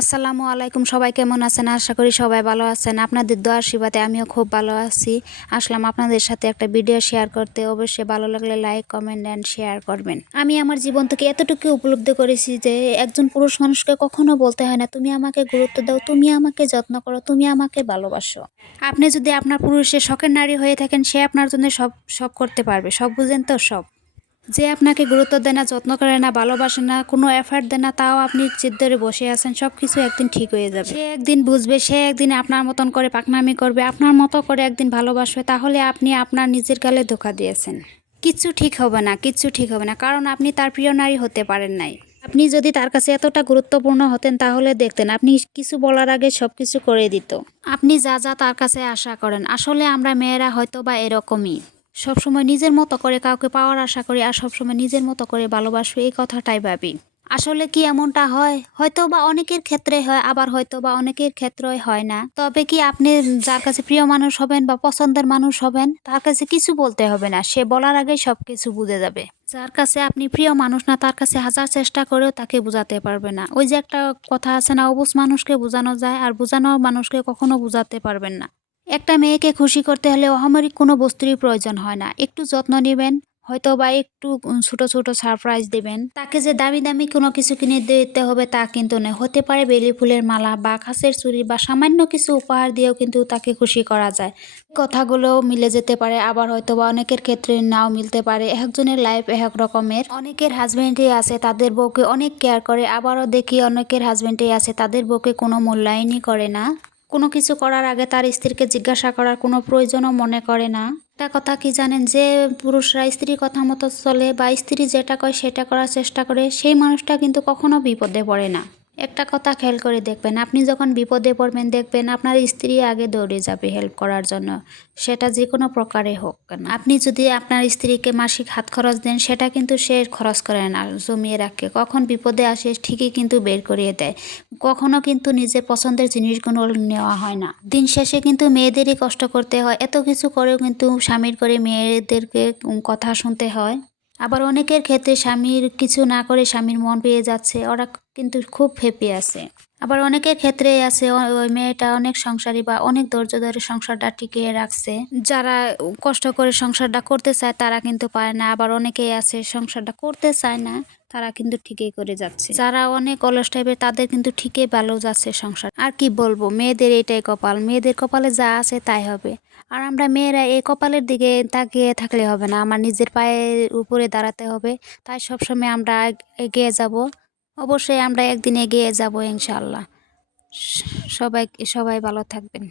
আসসালামু আলাইকুম। সবাই কেমন আছেন? আশা করি সবাই ভালো আছেন। আপনাদের দোয়ার শিবাতে আমিও খুব ভালো আছি। আসলাম আপনাদের সাথে একটা ভিডিও শেয়ার করতে। অবশ্যই ভালো লাগলে লাইক, কমেন্ট অ্যান্ড শেয়ার করবেন। আমি আমার জীবন থেকে এতটুকু উপলব্ধি করেছি যে, একজন পুরুষ মানুষকে কখনো বলতে হয় না, তুমি আমাকে গুরুত্ব দাও, তুমি আমাকে যত্ন করো, তুমি আমাকে ভালোবাসো। আপনি যদি আপনার পুরুষের শখের নারী হয়ে থাকেন, সে আপনার জন্য সব সব করতে পারবে। সব বুঝেন তো সব। যে আপনাকে গুরুত্ব দেয় না, যত্ন করে না, ভালোবাসে না, কোনো এফার্ট দেয় না, তাও আপনি চিত ধরে বসে আছেন সব কিছু একদিন ঠিক হয়ে যাবে। সে একদিন বুঝবে, সে একদিন আপনার মতন করে পাকনামি করবে, আপনার মতো করে একদিন ভালোবাসবে, তাহলে আপনি আপনার নিজের গালে ধোকা দিয়েছেন। কিচ্ছু ঠিক হবে না কিচ্ছু ঠিক হবে না, কারণ আপনি তার প্রিয় নারী হতে পারেন নাই। আপনি যদি তার কাছে এতটা গুরুত্বপূর্ণ হতেন, তাহলে দেখতেন আপনি কিছু বলার আগে সব কিছু করে দিত। আপনি যা যা তার কাছে আশা করেন, আসলে আমরা মেয়েরা হয়তো বা এরকমই। সবসময় নিজের মতো করে কাউকে পাওয়ার আশা করি আর সবসময় নিজের মতো করে ভালোবাসবো, এই কথাটাই ভাবি। আসলে কি এমনটা হয়? হয়তো বা অনেকের ক্ষেত্রে হয়, আবার হয়তো বা অনেকের ক্ষেত্রেই হয় না। তবে কি আপনি যার কাছে প্রিয় মানুষ হবেন বা পছন্দের মানুষ হবেন, তার কাছে কিছু বলতে হবে না, সে বলার আগে সব কিছু বুঝে যাবে। যার কাছে আপনি প্রিয় মানুষ না, তার কাছে হাজার চেষ্টা করেও তাকে বোঝাতে পারবে না। ওই যে একটা কথা আছে না, অবুজ মানুষকে বোঝানো যায়, আর বোঝানো মানুষকে কখনো বোঝাতে পারবেন না। একটা মেয়েকে খুশি করতে হলে অহামরিক কোনো বস্তুরই প্রয়োজন হয় না। একটু যত্ন নেবেন হয়তো বা একটু ছোট ছোট সারপ্রাইজ দেবেন। তাকে যে দামি দামি কোনো কিছু কিনে দিতে হবে তা কিন্তু নয়। হতে পারে বেলি ফুলের মালা বা খাসের চুরি বা সামান্য কিছু উপহার দিয়েও কিন্তু তাকে খুশি করা যায়। কথাগুলো মিলে যেতে পারে। আবার হয়তো বা অনেকের ক্ষেত্রে নাও মিলতে পারে। একজনের লাইফ এক রকমের। অনেকের হাজব্যান্ডই আছে, তাদের বউকে অনেক কেয়ার করে। আবারও দেখি অনেকের হাজব্যান্ডই আছে, তাদের বউকে কোনো মূল্যায়নই করে না। কোনো কিছু করার আগে তার স্ত্রীকে জিজ্ঞাসা করার কোনো প্রয়োজনও মনে করে না। একটা কথা কি জানেন? যে পুরুষরা স্ত্রীর কথা মতো চলে বা স্ত্রী যেটা কয় সেটা করার চেষ্টা করে, সেই মানুষটা কিন্তু কখনো বিপদে পড়ে না। একটা কথা খেয়াল করে দেখবেন, আপনি যখন বিপদে পড়বেন দেখবেন আপনার স্ত্রী আগে দৌড়ে যাবে হেল্প করার জন্য। সেটা যে কোনো প্রকারে হোক। আপনি যদি আপনার স্ত্রীকে মাসিক হাত খরচ দেন, সেটা কিন্তু সে খরচ করে না, জমিয়ে রাখে। কখন বিপদে আসে ঠিকই কিন্তু বের করিয়ে দেয়। কখনো কিন্তু নিজের পছন্দের জিনিসগুলো নেওয়া হয় না। দিন শেষে কিন্তু মেয়েদেরই কষ্ট করতে হয়। এত কিছু করেও কিন্তু স্বামীর করে মেয়েদেরকে কথা শুনতে হয়। আবার অনেকের ক্ষেত্রে স্বামীর কিছু না করে স্বামীর মন পেয়ে যাচ্ছে, ওরা কিন্তু খুব হ্যাপি আছে। আবার অনেকের ক্ষেত্রে আছে ওই মেয়েটা অনেক সংসারী বা অনেক ধৈর্য ধরে সংসারটা টিকিয়ে রাখছে। যারা কষ্ট করে সংসারটা করতে চায়, তারা কিন্তু পায় না। আবার অনেকেই আছে, সংসারটা করতে চায় না, তারা কিন্তু ঠিকই করে যাচ্ছে। যারা অনেক অলস টাইপের তাদের কিন্তু ঠিকই ভালো যাচ্ছে সংসার। আর কি বলব, মেয়েদের এটাই কপাল। মেয়েদের কপালে যা আছে, তাই হবে। আর আমরা মেয়েরা এই কপালের দিকে তাকিয়ে থাকলে হবে না, আমার নিজের পায়ের উপরে দাঁড়াতে হবে। তাই সবসময় আমরা এগিয়ে যাব। অবশ্যই আমরা একদিন এগিয়ে যাব ইনশাল্লাহ সবাই সবাই ভালো থাকবেন।